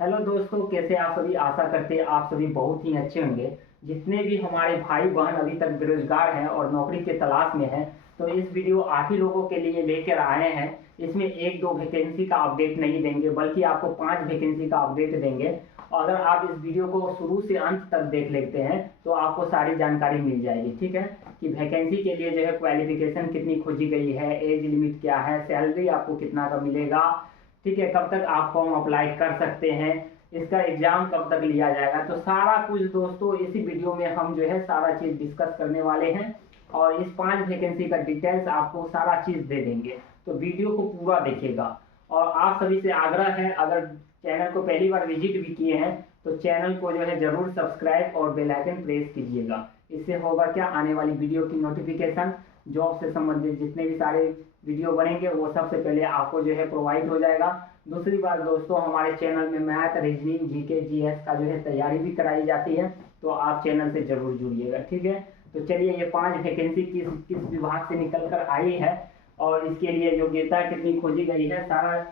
Hello दोस्तों, कैसे आप सभी। आशा करते हैं आप सभी बहुत ही अच्छे होंगे। जितने भी हमारे भाई बहन अभी तक बेरोजगार हैं और नौकरी के तलाश में हैं, तो इस वीडियो 8 ही लोगों के लिए लेकर आए हैं। इसमें एक दो वैकेंसी का अपडेट नहीं देंगे, बल्कि आपको 5 वैकेंसी का अपडेट देंगे। और अगर आप इस वीडियो को शुरू से अंत तक देख लेते हैं तो आपको सारी जानकारी मिल जाएगी। ठीक है, कि वैकेंसी के लिए जो है क्वालिफिकेशन कितनी खोजी गई है, एज लिमिट क्या है, सैलरी आपको कितना का मिलेगा, ठीक है, कब तक आप फॉर्म अप्लाई कर सकते हैं, इसका एग्जाम कब तक लिया जाएगा। तो सारा कुछ दोस्तों इसी वीडियो में हम जो है सारा चीज़ डिस्कस करने वाले हैं। और इस 5 वैकेंसी का डिटेल्स आपको सारा चीज़ दे देंगे, तो वीडियो को पूरा देखिएगा। और आप सभी से आग्रह है, अगर चैनल को पहली बार विजिट भी किए हैं तो चैनल को जो है जरूर सब्सक्राइब और बेल आइकन प्रेस कीजिएगा। इससे होगा क्या, आने वाली वीडियो की नोटिफिकेशन, जॉब से संबंधित जितने भी सारे वीडियो बनेंगे वो सबसे पहले आपको जो है प्रोवाइड हो जाएगा। दूसरी बात दोस्तों, हमारे चैनल में मैथ, रीजनिंग, जीके, जीएस का जो है तैयारी भी कराई जाती है, तो आप चैनल से जरूर जुड़िएगा। ठीक है, तो चलिए, ये 5 वैकेंसी किस किस विभाग से निकल कर आई है और इसके लिए योग्यता कितनी खोजी गई है, सारा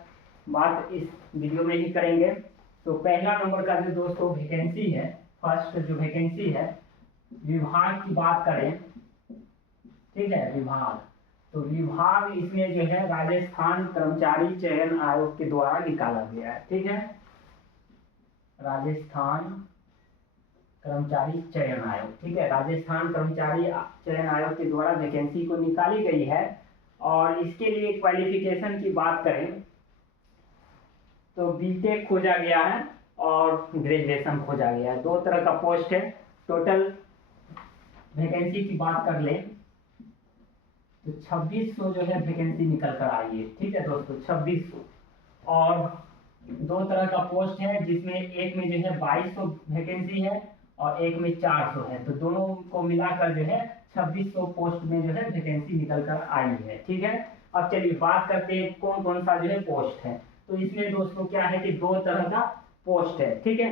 बात इस वीडियो में ही करेंगे। तो पहला नंबर का जो दोस्तों वैकेंसी है, फर्स्ट जो वैकेंसी है, विभाग की बात करें, ठीक है, विभाग, तो विभाग इसमें जो है राजस्थान कर्मचारी चयन आयोग के द्वारा निकाला गया है। ठीक है, राजस्थान कर्मचारी चयन आयोग, ठीक है, राजस्थान कर्मचारी चयन आयोग के द्वारा वैकेंसी को निकाली गई है। और इसके लिए क्वालिफिकेशन की बात करें तो बीटेक खोजा गया है और ग्रेजुएशन खोजा गया है। 2 तरह का पोस्ट है। टोटल वैकेंसी की बात कर ले तो 2600 जो है वैकेंसी निकल कर आई है। ठीक है दोस्तों, 2600। और 2 तरह का पोस्ट है, जिसमें एक में जो है 2200 वैकेंसी है और एक में 400 है। तो दोनों को मिलाकर जो है 2600 पोस्ट में जो है वैकेंसी निकल कर आई है। ठीक है, अब चलिए बात करते हैं कौन कौन सा जो है पोस्ट है। तो इसमें दोस्तों क्या है कि 2 तरह का पोस्ट है। ठीक है,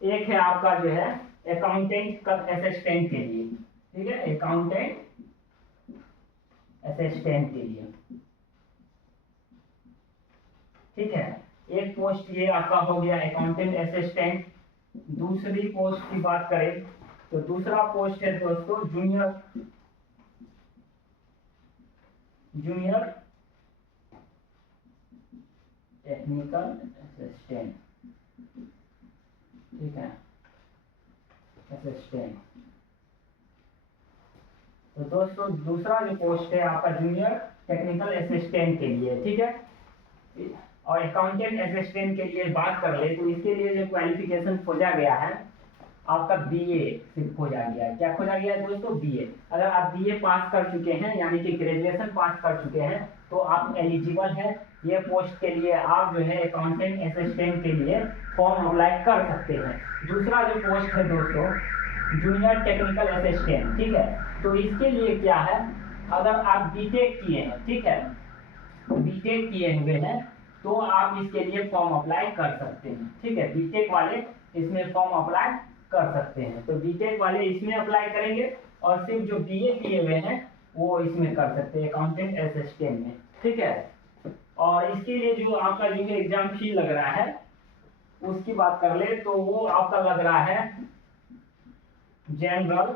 एक है आपका जो है अकाउंटेंट असिस्टेंट के लिए, ठीक है, अकाउंटेंट असिस्टेंट के लिए, ठीक है, एक पोस्ट ये आपका हो गया अकाउंटेंट असिस्टेंट। दूसरी पोस्ट की बात करें तो दूसरा पोस्ट है दोस्तों जूनियर टेक्निकल असिस्टेंट, ठीक है, असिस्टेंट। तो दोस्तों दूसरा जो पोस्ट है आपका जूनियर टेक्निकल असिस्टेंट के लिए, ठीक है। और अकाउंटेंट असिस्टेंट के लिए बात कर ले तो इसके लिए जो क्वालिफिकेशन खोजा गया है आपका बीए सिर्फ खोजा गया है। क्या खोजा गया है दोस्तों? बीए। अगर आप बीए पास कर चुके हैं, यानी कि ग्रेजुएशन पास कर चुके हैं, तो आप एलिजिबल हैं ये पोस्ट के लिए। आप जो है अकाउंटेंट असिस्टेंट के लिए फॉर्म अप्लाई कर सकते हैं। दूसरा जो पोस्ट है दोस्तों जूनियर टेक्निकल असिस्टेंट, ठीक है, तो इसके लिए क्या है, अगर आप बीटेक किए हैं, ठीक है, बीटेक किए हुए हैं तो आप इसके लिए फॉर्म अप्लाई कर सकते हैं। ठीक है, बीटेक वाले इसमें फॉर्म अप्लाई कर सकते हैं। तो बीटेक वाले इसमें अप्लाई करेंगे और सिर्फ जो बीए किए हुए हैं वो इसमें कर सकते हैं, अकाउंटेंट असिस्टेंट में। ठीक है, और इसके लिए जो आपका जो एग्जाम फी लग रहा है उसकी बात कर ले तो वो आपका लग रहा है जनरल,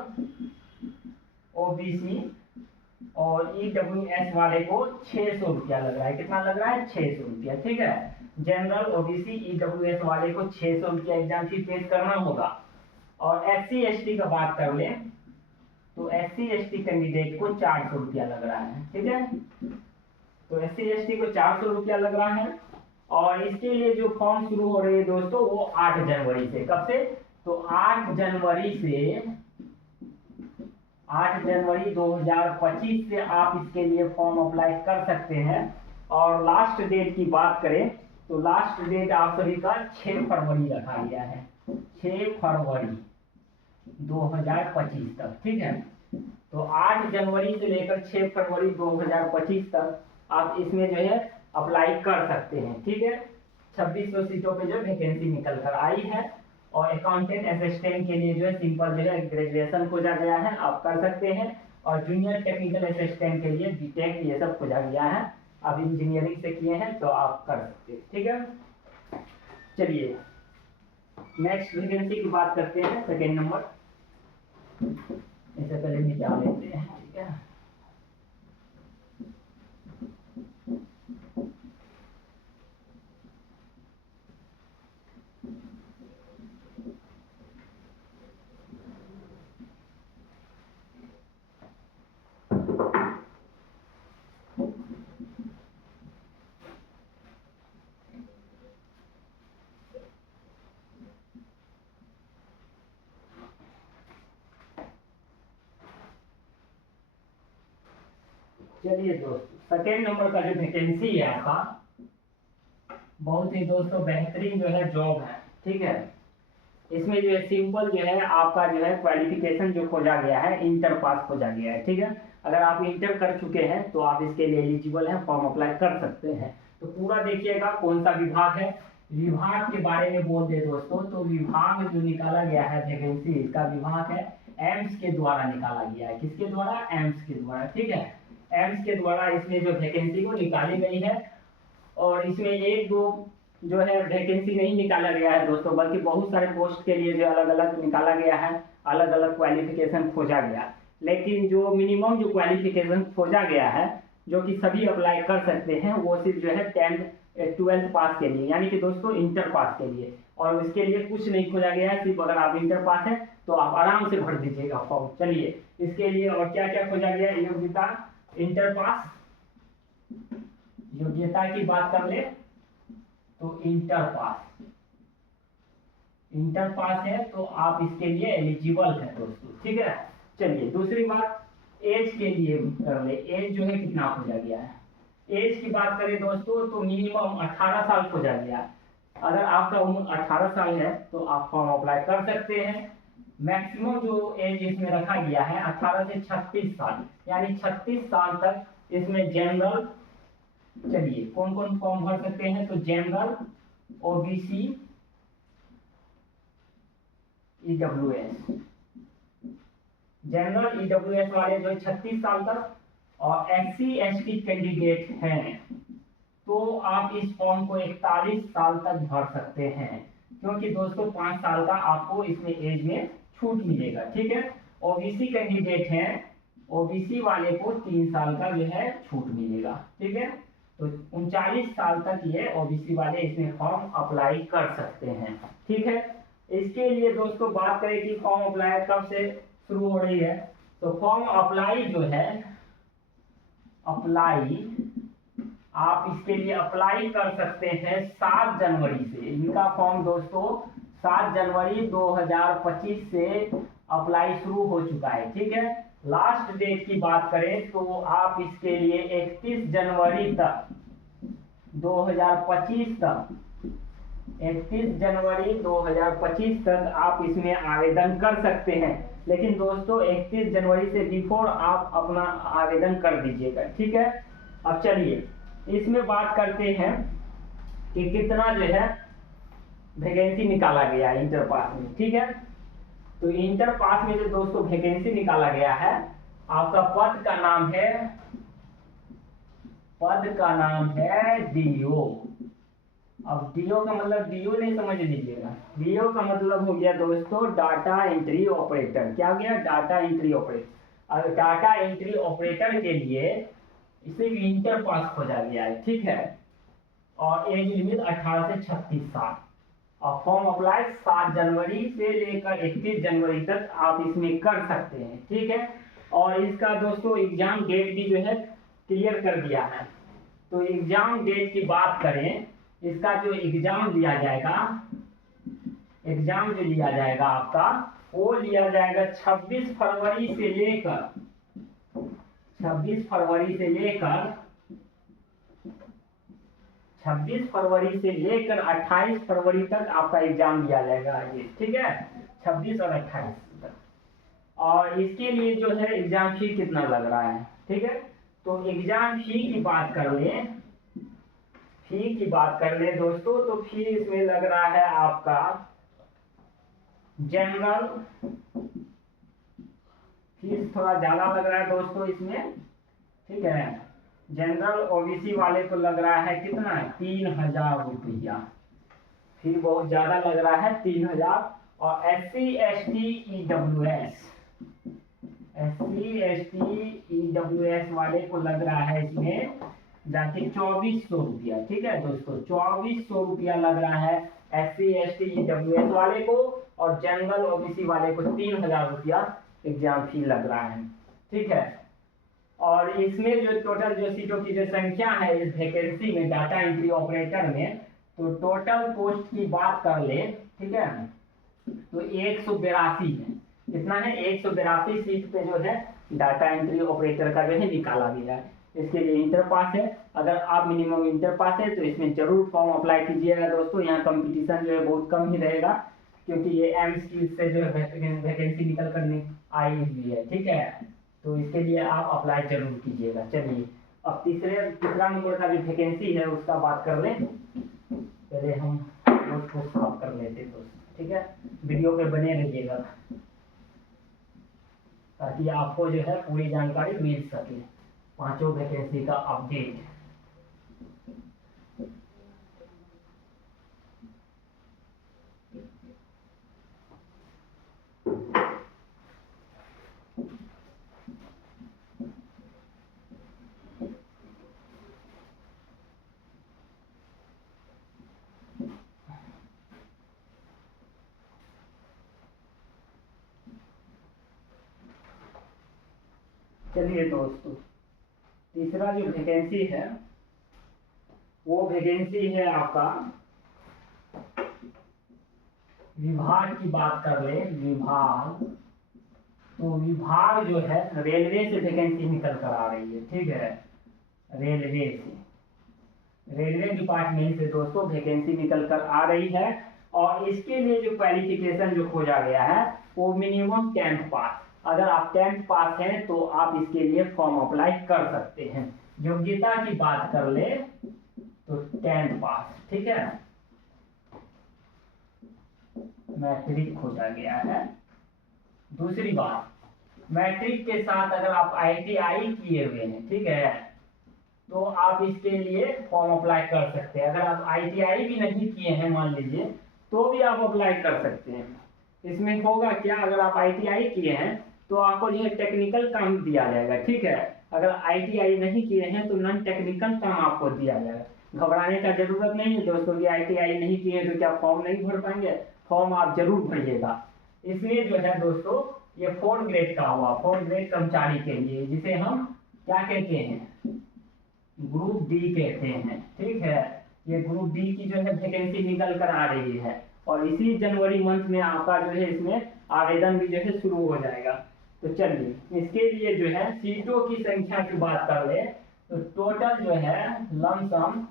ओबीसी और ईडब्ल्यूएस वाले को 600 रुपया लग रहा है। कितना लग रहा है? 600 रुपया। ठीक है, जनरल, ओबीसी, ईडब्ल्यूएस वाले को 600 रुपया एग्जाम फी पे करना होगा। और एससी एसटी का बात कर ले तो एससी एसटी कैंडिडेट को 400 रुपया लग रहा है। ठीक है, तो एससी एसटी को 400 रुपया लग रहा है। और इसके लिए जो फॉर्म शुरू हो रही है दोस्तों वो 8 जनवरी से। कब से? तो 8 जनवरी 2025 से आप इसके लिए फॉर्म अप्लाई कर सकते हैं। और लास्ट डेट की बात करें तो लास्ट डेट आप सभी का 6 फरवरी रखा गया है, 6 फरवरी 2025 तक। ठीक है, तो 8 जनवरी से लेकर 6 फरवरी 2025 तक आप इसमें जो है अप्लाई कर सकते हैं। ठीक है, 2600 सीटों पे जो वैकेंसी निकल कर आई है। और अकाउंटेंट असिस्टेंट के लिए जो है सिंपल जो है ग्रेजुएशन खोजा गया है, आप कर सकते हैं। और जूनियर टेक्निकल असिस्टेंट के लिए बीटेक ये सब खोजा गया है, आप इंजीनियरिंग से किए हैं तो आप कर सकते हैं। ठीक है, चलिए नेक्स्ट वैकेंसी की बात करते हैं, सेकेंड नंबर। इससे पहले निकाल लेते हैं, ठीक है। चलिए दोस्तों, सेकेंड नंबर का जो वैकेंसी है आपका, बहुत ही दोस्तों बेहतरीन जो है जॉब है, ठीक है। इसमें जो है सिंपल जो है आपका जो है क्वालिफिकेशन जो खोजा गया है, इंटर पास खोजा गया है, ठीक है। अगर आप इंटर कर चुके हैं तो आप इसके लिए एलिजिबल हैं, फॉर्म अप्लाई कर सकते हैं। तो पूरा देखिएगा कौन सा विभाग है, विभाग के बारे में बोल दे दोस्तों, तो विभाग जो निकाला गया है वैकेंसी, इसका विभाग है एम्स के द्वारा निकाला गया है। किसके द्वारा? एम्स के द्वारा, ठीक है। एम्स के द्वारा इसमें जो वैकेंसी को निकाली गई है, और इसमें एक दो जो है वैकेंसी नहीं निकाला गया है दोस्तों, बल्कि बहुत सारे पोस्ट के लिए जो अलग अलग निकाला गया है, अलग अलग क्वालिफिकेशन खोजा गया। लेकिन जो मिनिमम जो क्वालिफिकेशन खोजा गया है, जो कि सभी अप्लाई कर सकते हैं, वो सिर्फ जो है 12th पास के लिए, यानी कि दोस्तों इंटर पास के लिए। और इसके लिए कुछ नहीं खोजा गया है, सिर्फ अगर आप इंटर पास है तो आप आराम से भर दीजिएगा फॉर्म। चलिए इसके लिए और क्या क्या खोजा गया है? योग्यता इंटर पास, योग्यता की बात कर ले तो इंटर पास, इंटर पास है तो आप इसके लिए एलिजिबल है दोस्तों, ठीक है। चलिए दूसरी बात, एज के लिए कर ले, एज जो है कितना खोजा गया है। एज की बात करें दोस्तों तो मिनिमम 18 साल खोजा गया है। अगर आपका उम्र 18 साल है तो आप फॉर्म अप्लाई कर सकते हैं। मैक्सिमम जो एज इसमें रखा गया है 18 से 36 साल, यानी 36 साल तक इसमें जनरल, चलिए कौन कौन फॉर्म भर सकते हैं, तो general, OBC, EWS, general EWS वाले जो 36 साल तक, और एससी एसटी कैंडिडेट हैं तो आप इस फॉर्म को 41 साल तक भर सकते हैं, क्योंकि दोस्तों 5 साल का आपको इसमें एज में छूट मिलेगा, ठीक है। ओबीसी कैंडिडेट हैं, ओबीसी वाले को 3 साल का जो है छूट मिलेगा, ठीक है। तो 39 साल तक ये ओबीसी वाले इसमें फॉर्म अप्लाई कर सकते हैं, ठीक है। इसके लिए दोस्तों बात करें कि फॉर्म अप्लाई कब से शुरू हो रही है, तो फॉर्म अप्लाई जो है, अप्लाई आप इसके लिए अप्लाई कर सकते हैं 7 जनवरी से। इनका फॉर्म दोस्तों 7 जनवरी 2025 से अप्लाई शुरू हो चुका है, ठीक है। लास्ट डेट की बात करें तो आप इसके लिए 31 जनवरी तक 2025 तक, 31 जनवरी 2025 तक आप इसमें आवेदन कर सकते हैं। लेकिन दोस्तों 31 जनवरी से बिफोर आप अपना आवेदन कर दीजिएगा, ठीक है। अब चलिए इसमें बात करते हैं कि कितना जो है वैकेंसी निकाला गया है इंटर पास में, ठीक है। तो इंटर पास में जो दोस्तों वैकेंसी निकाला गया है, आपका पद का नाम है, पद का नाम है डीओ। अब डीओ का मतलब डीओ नहीं समझ लीजिएगा, डीओ का मतलब हो गया दोस्तों डाटा एंट्री ऑपरेटर। क्या हो गया? Data entry operator. और डाटा एंट्री ऑपरेटर के लिए इसे भी इंटर पास खोजा गया है, ठीक है। और एज लिमिट 18 से 36 साल। और फॉर्म अप्लाई 7 जनवरी से लेकर 31 जनवरी तक आप इसमें कर सकते हैं, ठीक है। और इसका दोस्तों एग्जाम डेट भी जो है क्लियर कर दिया है। तो एग्जाम डेट की बात करें, इसका जो एग्जाम लिया जाएगा, एग्जाम जो लिया जाएगा आपका, वो लिया जाएगा 26 फरवरी से लेकर 26 फरवरी से लेकर 26 फरवरी से लेकर 28 फरवरी तक आपका एग्जाम लिया जाएगा ये, ठीक है। 26 और 28 तक। और इसके लिए जो है एग्जाम फी कितना लग रहा है, ठीक है। तो एग्जाम फी की बात कर ले, फी की बात कर ले दोस्तों, तो फी इसमें लग रहा है आपका जनरल फीस थोड़ा ज्यादा लग रहा है दोस्तों इसमें, ठीक है। जनरल ओबीसी वाले को लग रहा है कितना? 3000 रुपया, फी बहुत ज़्यादा लग रहा है 3000। और SC ST EWS वाले को लग रहा है इसमें जाके 2400 रुपया। ठीक है दोस्तों, 2400 रुपया लग रहा है SC ST EWS वाले को, और जनरल OBC वाले को 3000 रुपया एग्जाम फी लग रहा है। ठीक है, और इसमें जो टोटल जो सीटों की जो संख्या है इस वैकेंसी में डाटा एंट्री ऑपरेटर में, तो टोटल पोस्ट की बात कर ले, ठीक है, तो 182 है। कितना है? 182 सीट पे जो है डाटा एंट्री ऑपरेटर का जो है निकाला गया है। इसके लिए इंटर पास है। अगर आप मिनिमम इंटर पास है तो इसमें जरूर फॉर्म अप्लाई कीजिएगा दोस्तों। यहाँ कंपटीशन जो है बहुत कम ही रहेगा, क्योंकि ये एमएसक्यू से जो है वैकेंसी निकल कर आई हुई है। ठीक है, तो इसके लिए आप अप्लाई जरूर कीजिएगा। चलिए अब तीसरा नंबर का जो वैकेंसी है उसका बात कर लें। पहले हम उसको साफ कर लेते हैं दोस्तों। ठीक है, वीडियो पे बने रहिएगा ताकि आपको जो है पूरी जानकारी मिल सके, पांचों वैकेंसी का अपडेट। चलिए दोस्तों, तीसरा जो वैकेंसी है वो वैकेंसी है आपका विभाग की बात कर ले। विभाग, तो विभाग जो है रेलवे से वैकेंसी निकल कर आ रही है। ठीक है, रेलवे डिपार्टमेंट से दोस्तों वैकेंसी निकल कर आ रही है। और इसके लिए जो क्वालिफिकेशन जो खोजा गया है वो मिनिमम 10th पास। अगर आप 10th पास हैं तो आप इसके लिए फॉर्म अप्लाई कर सकते हैं। योग्यता की बात कर ले तो 10th पास। ठीक है, मैट्रिक खोजा गया है। दूसरी बात, मैट्रिक के साथ अगर आप ITI किए हुए हैं, ठीक है, तो आप इसके लिए फॉर्म अप्लाई कर सकते हैं। अगर आप ITI भी नहीं किए हैं मान लीजिए, तो भी आप अप्लाई कर सकते हैं। इसमें होगा क्या, अगर आप ITI किए हैं तो आपको जो है टेक्निकल काम दिया जाएगा। ठीक है, अगर ITI नहीं किए हैं तो नॉन टेक्निकल काम आपको दिया जाएगा। घबराने का जरूरत नहीं है दोस्तों कि ITI नहीं किए तो क्या फॉर्म नहीं भर पाएंगे। फॉर्म आप जरूर भरिएगा। इसलिए जो है दोस्तों ये 4th ग्रेड का हुआ, 4th ग्रेड कर्मचारी के लिए, जिसे हम क्या कहते हैं, ग्रुप डी कहते हैं। ठीक है, ये ग्रुप डी की जो है वैकेंसी निकल कर आ रही है, और इसी जनवरी मंथ में आपका जो है इसमें आवेदन भी जो है शुरू हो जाएगा। तो चलिए इसके लिए जो है सीटों की संख्या की बात कर ले तो टोटल जो है लमसम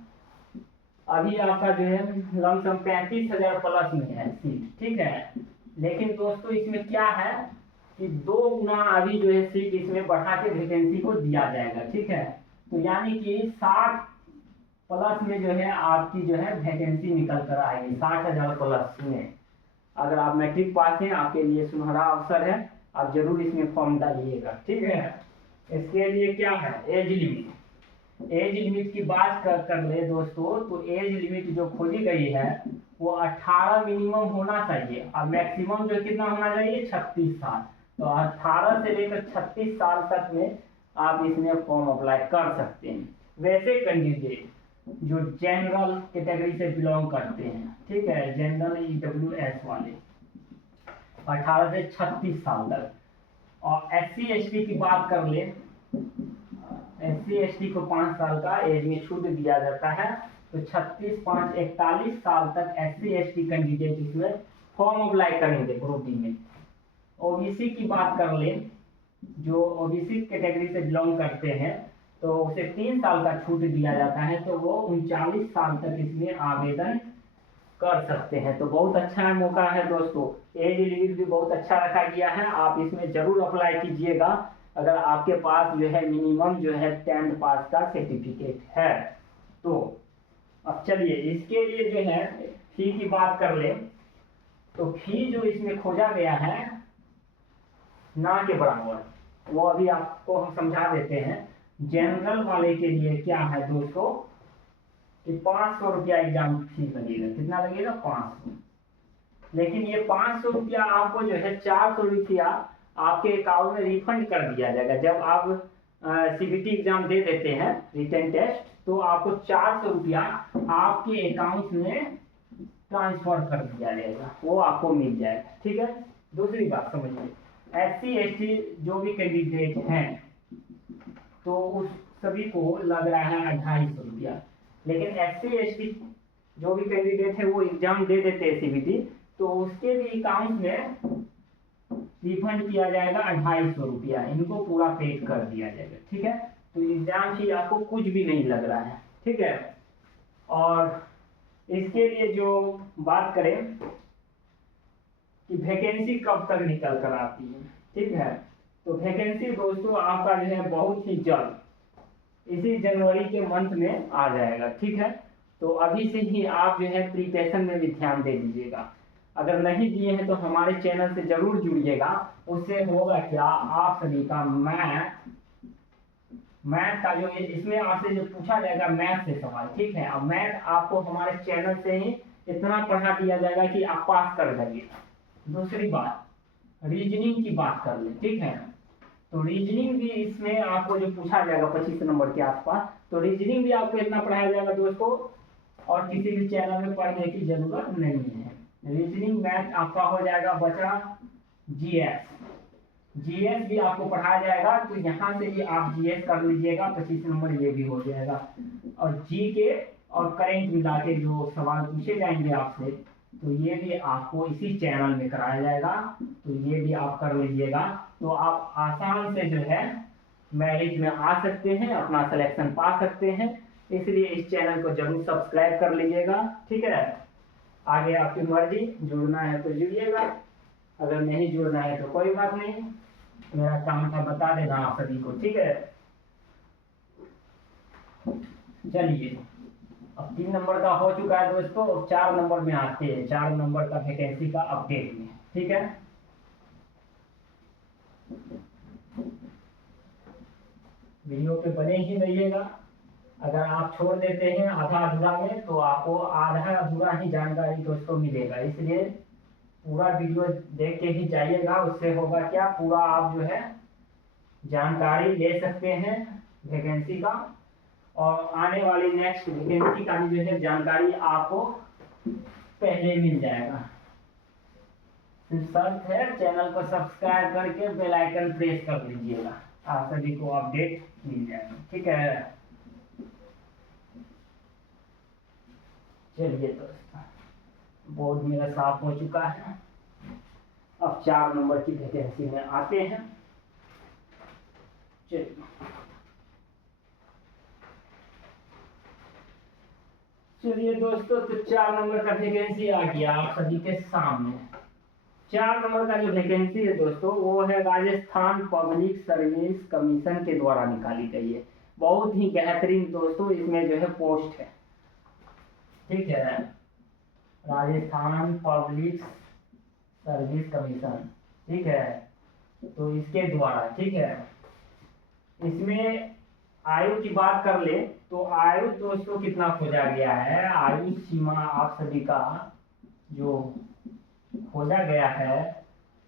अभी आपका जो है लमसम 35,000 प्लस में है सीट। ठीक है, लेकिन दोस्तों इसमें क्या है कि 2 गुना अभी जो है सीट इसमें बढ़ा के वैकेंसी को दिया जाएगा। ठीक है, तो यानी कि 60 प्लस में जो है आपकी जो है वैकेंसी निकल कर आएगी, 60,000 प्लस में। अगर आप मैट्रिक पास हैं आपके लिए सुनहरा अवसर है, आप जरूर इसमें फॉर्म डालिएगा। ठीक है, इसके लिए क्या है, एज लिमिट की बात कर ले दोस्तों, तो एज लिमिट जो खोजी गई है वो 18 मिनिमम होना चाहिए, और मैक्सिमम जो कितना होना चाहिए, 36 साल। तो 18 से लेकर 36 साल तक में आप इसमें फॉर्म अप्लाई कर सकते हैं। वैसे कैंडिडेट जो जनरल कैटेगरी से बिलोंग करते हैं, ठीक है, जनरल EWS वाले 18 से 36 साल तक। और SC ST की बात कर ले, SC ST को 5 साल का एज में छूट दिया जाता है। तो 36, 5, 41 साल तक SC ST कैंडिडेट इसमें फॉर्म अप्लाई करेंगे ग्रुप डी में। OBC की बात कर ले, जो OBC कैटेगरी से बिलोंग करते हैं तो उसे 3 साल का छूट दिया जाता है, तो वो 39 साल तक इसमें आवेदन कर सकते हैं। तो बहुत अच्छा मौका है दोस्तों, एज लिमिट भी बहुत अच्छा रखा गया है, आप इसमें जरूर अप्लाई कीजिएगा अगर आपके पास जो है मिनिमम जो है 10th पास का सर्टिफिकेट है तो। अब चलिए इसके लिए जो है फी की बात कर ले, तो फी जो इसमें खोजा गया है ना के बराबर, वो अभी आपको हम समझा देते हैं। जनरल वाले के लिए क्या है दोस्तों कि 500 रुपया एग्जाम फीस लगेगा। कितना लगेगा? 500। लेकिन ये 500 रुपया आपको जो है 400 रुपया आपके अकाउंट में रिफंड कर दिया जाएगा। जब आप सीबीटी एग्जाम दे देते हैं रिटन टेस्ट, तो आपको 400 रुपया आपके अकाउंट में ट्रांसफर कर दिया जाएगा, वो आपको मिल जाएगा। ठीक है। दूसरी बात समझिए, SC ST जो भी कैंडिडेट हैं तो उस सभी को लग रहा है 250 रुपया। लेकिन SC ST जो भी कैंडिडेट है वो एग्जाम दे देते हैं सीबीटी, तो उसके भी अकाउंट में रिफंड किया जाएगा 250 रुपया, इनको पूरा पेड कर दिया जाएगा। ठीक है। तो एग्जाम फी आपको कुछ भी नहीं लग रहा है। ठीक है। और इसके लिए जो बात करें कि वैकेंसी कब तक निकल कर आती है, ठीक है, तो वैकेंसी दोस्तों आपका जो है बहुत ही जल्द इसी जनवरी के मंथ में आ जाएगा। ठीक है। तो अभी से ही आप जो है प्रिपरेशन में भी ध्यान दे दीजिएगा। अगर नहीं दिए हैं तो हमारे चैनल से जरूर जुड़िएगा। उससे होगा क्या, आप सभी का मैथ का जो इसमें आपसे जो पूछा जाएगा मैथ से सवाल, ठीक है, अब मैथ आपको हमारे चैनल से ही इतना पढ़ा दिया जाएगा कि आप पास कर जाइए। दूसरी बात, रीजनिंग की बात कर ले। ठीक है। तो रीजनिंग भी इसमें आपको जो पूछा जाएगा 25 नंबर के आसपास, तो रीजनिंग भी आपको इतना पढ़ाया जाएगा दोस्तों, और किसी भी चैनल में पढ़ने की जरूरत नहीं है। रीजनिंग मैथ आपका हो जाएगा। बचा जीएस भी आपको पढ़ाया जाएगा, तो यहाँ से भी आप जीएस कर लीजिएगा, 25 नंबर ये भी हो जाएगा। और जीके और करेंट मिला के जो सवाल पूछे जाएंगे आपसे, तो ये भी आपको इसी चैनल में कराया जाएगा, तो ये भी आप कर लीजिएगा। तो आप आसान से जो है मैरिट में आ सकते हैं, अपना सिलेक्शन पा सकते हैं। इसलिए इस चैनल को जरूर सब्सक्राइब कर लीजिएगा। ठीक है। आगे आपकी मर्जी, जुड़ना है तो जुड़िएगा, अगर नहीं जुड़ना है तो कोई बात नहीं, मेरा काम था बता देना आप सभी को। ठीक है। चलिए, अब 3 नंबर का हो चुका है दोस्तों, अब 4 नंबर में आते हैं। 4 नंबर का वैकेंसी का अपडेट में। ठीक है। वीडियो पे बने ही रहिएगा। अगर आप छोड़ देते हैं आधा अधूरा में, तो आपको आधा अधूरा ही जानकारी दोस्तों मिलेगा। इसलिए पूरा वीडियो देख के ही जाइएगा, उससे होगा क्या, पूरा आप जो है जानकारी ले सकते हैं वैकेंसी का, और आने वाली नेक्स्ट वैकेंसी का भी जो है जानकारी आपको पहले मिल जाएगा। सिर्फ शर्त है चैनल को सब्सक्राइब करके बेल आइकन प्रेस कर लीजिएगा, आप सभी को अपडेट मिल जाएगा। ठीक है। चलिए दोस्तों, बोर्ड मेरा साफ हो चुका है। अब 4 नंबर की वैकेंसी में आते हैं। चलिए दोस्तों, तो 4 नंबर का वैकेंसी आ गया आप सभी के सामने। 4 नंबर का जो वैकेंसी है दोस्तों, वो है राजस्थान पब्लिक सर्विस कमीशन के द्वारा निकाली गई है। बहुत ही बेहतरीन दोस्तों इसमें जो है पोस्ट है। ठीक है। राजस्थान पब्लिक सर्विस कमीशन, ठीक है, तो इसके द्वारा, ठीक है, इसमें आयु की बात कर ले तो आयु दोस्तों कितना खोजा गया है, आयु सीमा आप सभी का जो खोजा गया है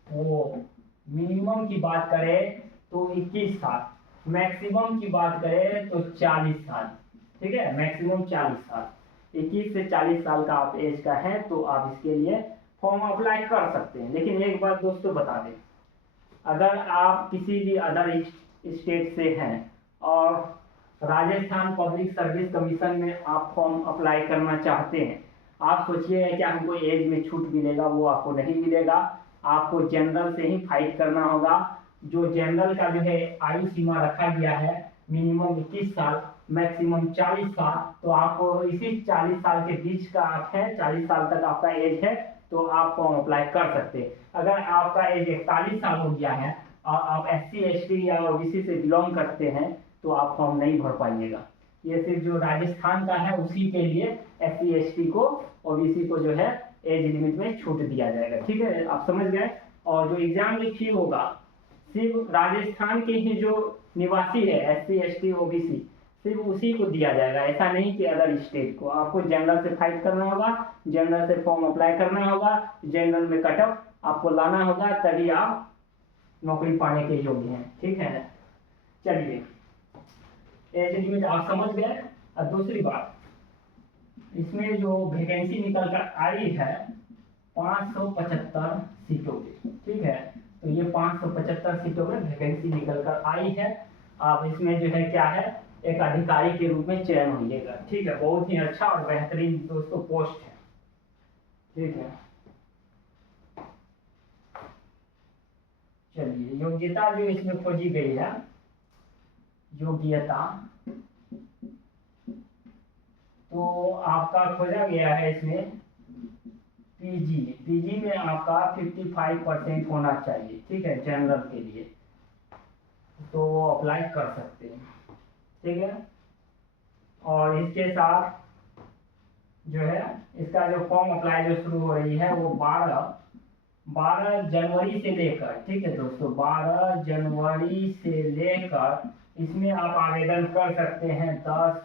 वो मिनिमम की बात करें तो 21 साल, मैक्सिमम की बात करें तो 40 साल। ठीक है। मैक्सिमम 40 साल, 21 से 40 साल का आप एज का है तो आप इसके लिए फॉर्म अप्लाई कर सकते हैं। लेकिन एक बात दोस्तों बता दें, अगर आप किसी भी अदर स्टेट से हैं और राजस्थान पब्लिक सर्विस कमीशन में आप फॉर्म अप्लाई करना चाहते हैं, आप सोचिए क्या हमको एज में छूट मिलेगा, वो आपको नहीं मिलेगा। आपको जनरल से ही फाइट करना होगा। जो जनरल का जो है आयु सीमा रखा गया है मिनिमम 21 साल, मैक्सिमम 40 साल, तो आपको इसी 40 साल के बीच का आप है, 40 साल तक आपका एज है, तो आप फॉर्म अप्लाई कर सकते हैं। अगर आपका एज 41 साल हो गया है और आप SC ST या OBC से बिलोंग करते हैं तो आप फॉर्म नहीं भर पाइएगा। ये सिर्फ जो राजस्थान का है उसी के लिए SC ST को OBC को जो है एज लिमिट में छूट दिया जाएगा। ठीक है, आप समझ गए। और जो एग्जाम की फी होगा, सिर्फ राजस्थान के ही जो निवासी है SC ST OBC, सिर्फ उसी को दिया जाएगा, ऐसा नहीं कि अदर स्टेट को। आपको जनरल से फाइट करना होगा, जनरल से फॉर्म अप्लाई करना होगा, जनरल में कट ऑफ आपको लाना होगा, तभी आप नौकरी पाने के योग्य हैं। ठीक है, चलिए एज लिमिट आप समझ गए। और दूसरी बात, इसमें जो वैकेंसी निकल कर आई है 575 सीटों की। ठीक है, तो ये 575 सीटों में वैकेंसी निकल कर आई है। आप इसमें जो है क्या है, एक अधिकारी के रूप में चयन होइएगा। ठीक है, बहुत ही अच्छा और बेहतरीन दोस्तों पोस्ट है। ठीक है, चलिए योग्यता जो इसमें खोजी गई है, योग्यता तो आपका खोजा गया है इसमें पीजी में आपका 55% होना चाहिए। ठीक है, जनरल के लिए तो अप्लाई कर सकते हैं। ठीक है, और इसके साथ जो है इसका जो फॉर्म अप्लाई जो शुरू हो रही है वो 12 जनवरी से लेकर, ठीक है दोस्तों, 12 जनवरी से लेकर इसमें आप आवेदन कर सकते हैं 10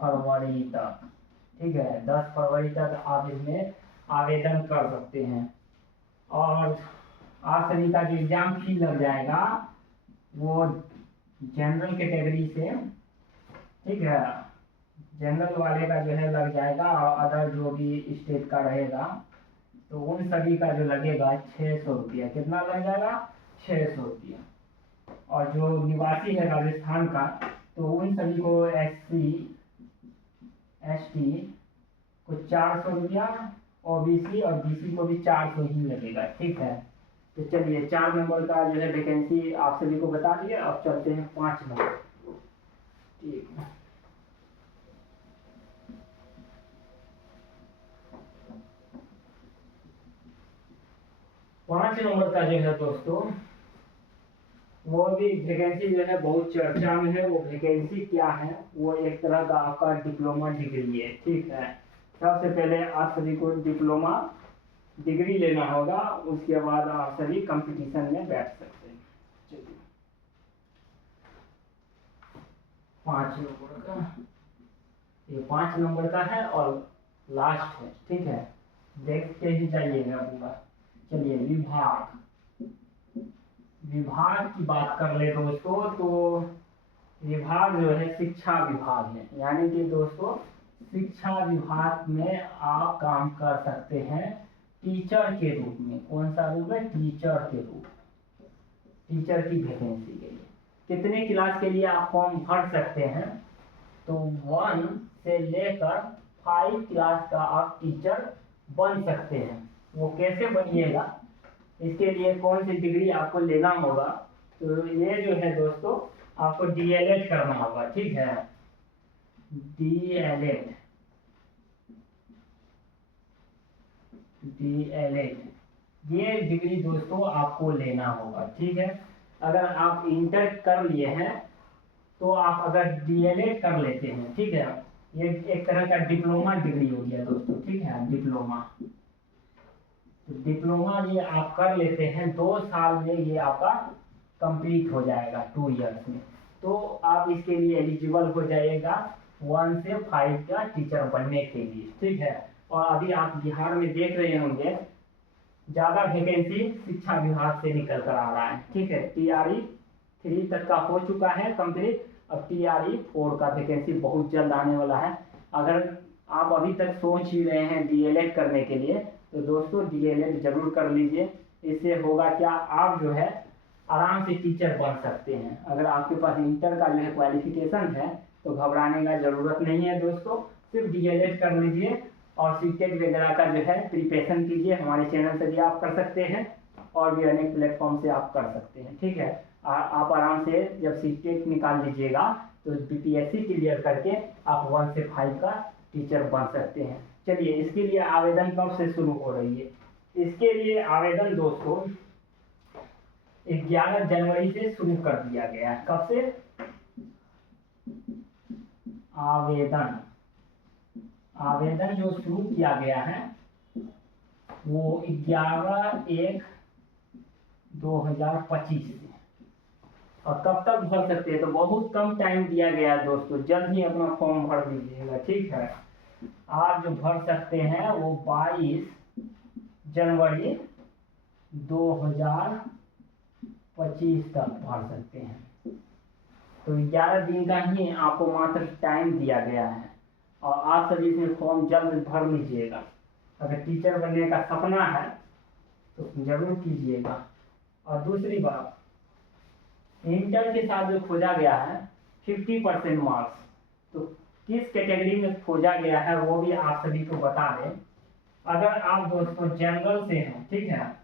फरवरी तक। ठीक है, 10 फरवरी तक आप इसमें आवेदन कर सकते हैं। और आप सभी का जो एग्जाम फी लग जाएगा वो जनरल कैटेगरी से, ठीक है, जनरल वाले का जो है लग जाएगा, और अदर जो भी स्टेट का रहेगा तो उन सभी का जो लगेगा 600 रुपया। कितना लग जाएगा? 600 रुपया। और जो निवासी है राजस्थान का तो उन सभी को SC ST को 400 रुपया, OBC और BC को भी 400 ही लगेगा। ठीक है, तो चलिए 4 नंबर का जो है वैकेंसी आप सभी को बता दिए। अब चलते हैं 5 नंबर। ठीक है, पांच नंबर का जो है दोस्तों वो भी वैकेंसी जो है बहुत चर्चा में है। वो वैकेंसी क्या है, वो एक तरह का आपका डिप्लोमा डिग्री है। ठीक है, सबसे पहले आप सभी को डिप्लोमा डिग्री लेना होगा, उसके बाद आप सभी कंपटीशन में बैठ सकते हैं। चलिए 5 नंबर का, ये 5 नंबर का है और लास्ट है। ठीक है, देख के ही जाइएगा पूरा। चलिए विभाग की बात कर ले दोस्तों, तो विभाग जो है शिक्षा विभाग है। यानी कि दोस्तों शिक्षा विभाग में आप काम कर सकते हैं टीचर के रूप में। कौन सा रूप है? टीचर के रूप, टीचर की वैकेंसी के लिए। कितने क्लास के लिए आप फॉर्म भर सकते हैं? तो 1 से लेकर 5 क्लास का आप टीचर बन सकते हैं। वो कैसे बनिएगा, इसके लिए कौन सी डिग्री आपको लेना होगा? तो ये जो है दोस्तों आपको DLED करना होगा। ठीक है, DLED ये डिग्री दोस्तों आपको लेना होगा। ठीक है, अगर आप इंटर कर लिए हैं तो आप अगर DLED कर लेते हैं, ठीक है, ये एक तरह का डिप्लोमा डिग्री हो गया दोस्तों। ठीक है, डिप्लोमा ये आप कर लेते हैं 2 साल में, ये आपका कंप्लीट हो जाएगा 2 इयर्स में। तो आप इसके लिए एलिजिबल हो जाइएगा 1 से 5 का टीचर बनने के लिए। ठीक है, और अभी आप बिहार में देख रहे होंगे ज़्यादा वैकेंसी शिक्षा विभाग से निकल कर आ रहा है। ठीक है, TRE 3 तक का हो चुका है कंप्लीट, अब TRE 4 का वैकेंसी बहुत जल्द आने वाला है। अगर आप अभी तक सोच ही रहे हैं DLED करने के लिए तो दोस्तों DLED जरूर कर लीजिए। इससे होगा क्या, आप जो है आराम से टीचर बन सकते हैं। अगर आपके पास इंटर का जो है क्वालिफिकेशन है तो घबराने का ज़रूरत नहीं है दोस्तों, सिर्फ DLED कर लीजिए और सीटेट वगैरह का जो है प्रिपरेशन कीजिए। हमारे चैनल से भी आप कर सकते हैं और भी अनेक प्लेटफॉर्म से आप कर सकते हैं। ठीक है, आप आराम से जब सीटेट निकाल लीजिएगा तो BPSC क्लियर करके आप 1 से 5 का टीचर बन सकते हैं। चलिए इसके लिए आवेदन कब से शुरू हो रही है? इसके लिए आवेदन दोस्तों 11 जनवरी से शुरू कर दिया गया है। कब से? आवेदन जो शुरू किया गया है वो 11/1/2025 से। और कब तक भर सकते हैं, तो बहुत कम टाइम दिया गया है दोस्तों, जल्द ही अपना फॉर्म भर दीजिएगा। ठीक है, आप जो भर सकते हैं वो 22 जनवरी 2025 तक भर सकते हैं। तो 11 दिन का ही आपको मात्र टाइम दिया गया है, और आप सभी इसमें फॉर्म जल्द भर लीजिएगा। अगर टीचर बनने का सपना है तो जरूर कीजिएगा। और दूसरी बात, इंटर के साथ जो खोजा गया है 50% मार्क्स, तो किस कैटेगरी में खोजा गया है वो भी आप सभी को बता दें। अगर आप दोस्तों जनरल से हैं, ठीक है,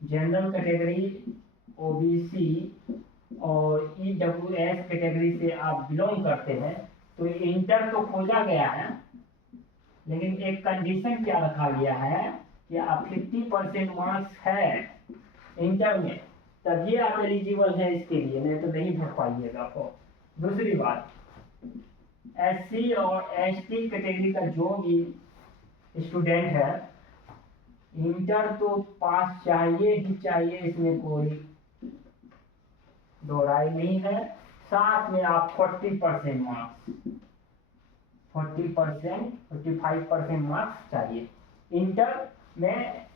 जनरल कैटेगरी, ओबीसी और ईडब्ल्यूएस कैटेगरी से आप बिलोंग करते हैं, तो इंटर तो खोजा गया है, लेकिन एक कंडीशन क्या रखा गया है कि आप 50% मार्क्स है इंटर में, तभी आप एलिजिबल है इसके लिए, नहीं तो नहीं भर पाइएगा फॉर्म। दूसरी बात, एससी और एसटी कैटेगरी का जो भी स्टूडेंट है, इंटर तो पास चाहिए ही चाहिए, इसमें कोई दो राय नहीं है। साथ में आप 40% मार्क्स, 45% मार्क्स चाहिए इंटर में,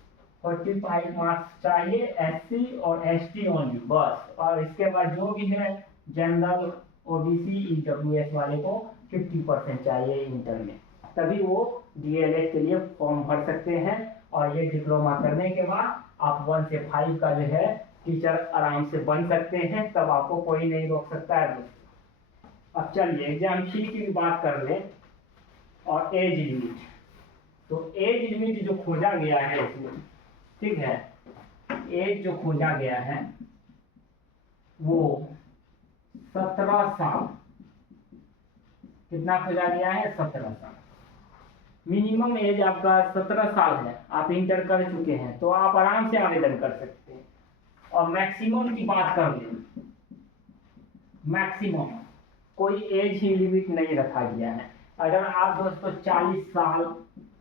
45 मार्क्स चाहिए एससी और एसटी ओनली, बस। और इसके बाद जो भी है जनरल, ओबीसी, ईडब्ल्यूएस वाले को 50% चाहिए इंटर में, तभी वो डीएलएड के लिए फॉर्म भर सकते हैं। और ये डिप्लोमा करने के बाद आप 1 से 5 का जो है टीचर आराम से बन सकते हैं, तब आपको कोई नहीं रोक सकता है दोस्तों। अब चलिए एग्जाम फी की भी बात कर ले, और एज लिमिट। तो एज लिमिट जो खोजा गया है इसमें, ठीक है, एज जो खोजा गया है वो 17 साल, कितना खोजा गया है, 17 साल। मिनिमम एज आपका 17 साल है, आप इंटर कर चुके हैं तो आप आराम से आवेदन कर सकते हैं। और मैक्सिमम की बात कर लें, मैक्सिमम कोई एज ही लिमिट नहीं रखा गया है। अगर आप दोस्तों 40 साल,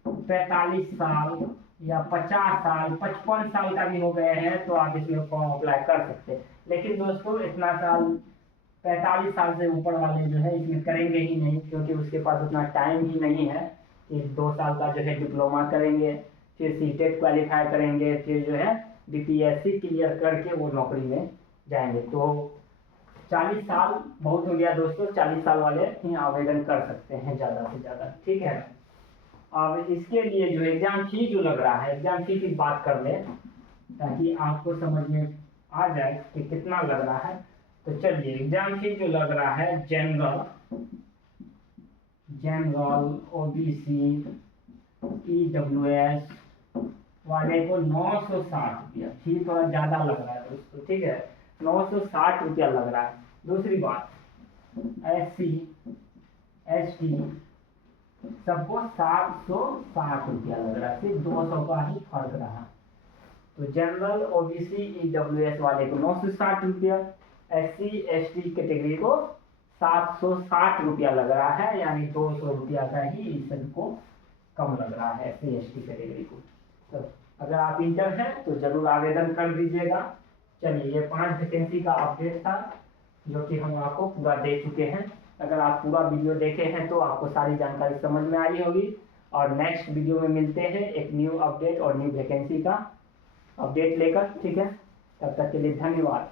45 साल या 50 साल, 55 साल का भी हो गए हैं तो आप इसमें फॉर्म अप्लाई कर सकते हैं। लेकिन दोस्तों इतना साल, 45 साल से ऊपर वाले जो है इसमें करेंगे ही नहीं, क्योंकि उसके पास उतना टाइम ही नहीं है कि 2 साल का जो है डिप्लोमा करेंगे, फिर सीटेट क्वालिफाई करेंगे, फिर जो है बीपीएससी क्लियर करके वो नौकरी में जाएंगे। तो 40 साल बहुत हो गया दोस्तों, 40 साल वाले ही आवेदन कर सकते हैं ज़्यादा से ज़्यादा। ठीक है, अब इसके लिए जो एग्जाम फी जो लग रहा है, एग्जाम फी की बात कर ले ताकि आपको समझ में आ जाए कि कितना लग रहा है। तो चलिए एग्जाम फी जो लग रहा है, जनरल, ओबीसी, ईडब्ल्यूएस वाले को 960 रुपया, फी थोड़ा ज़्यादा लग रहा है दोस्तों। ठीक है, 960 रुपया लग रहा है। दूसरी बात, एससी, एसटी सबको 760 रुपया लग रहा है, सिर्फ 200 का ही फर्क रहा। तो जनरल, ओबीसी, ईडब्ल्यूएस वाले को 960 रुपया, एससी एसटी कैटेगरी को 760 रुपया लग रहा है, यानी 200 रुपया का ही सबको कम लग रहा है एससी एसटी कैटेगरी को। तो अगर आप इंटर हैं तो जरूर आवेदन कर दीजिएगा। चलिए ये 5 वैकेंसी का अपडेट था जो कि हम आपको पूरा दे चुके हैं। अगर आप पूरा वीडियो देखे हैं तो आपको सारी जानकारी समझ में आई होगी। और नेक्स्ट वीडियो में मिलते हैं एक न्यू अपडेट और न्यू वैकेंसी का अपडेट लेकर। ठीक है, तब तक के लिए धन्यवाद।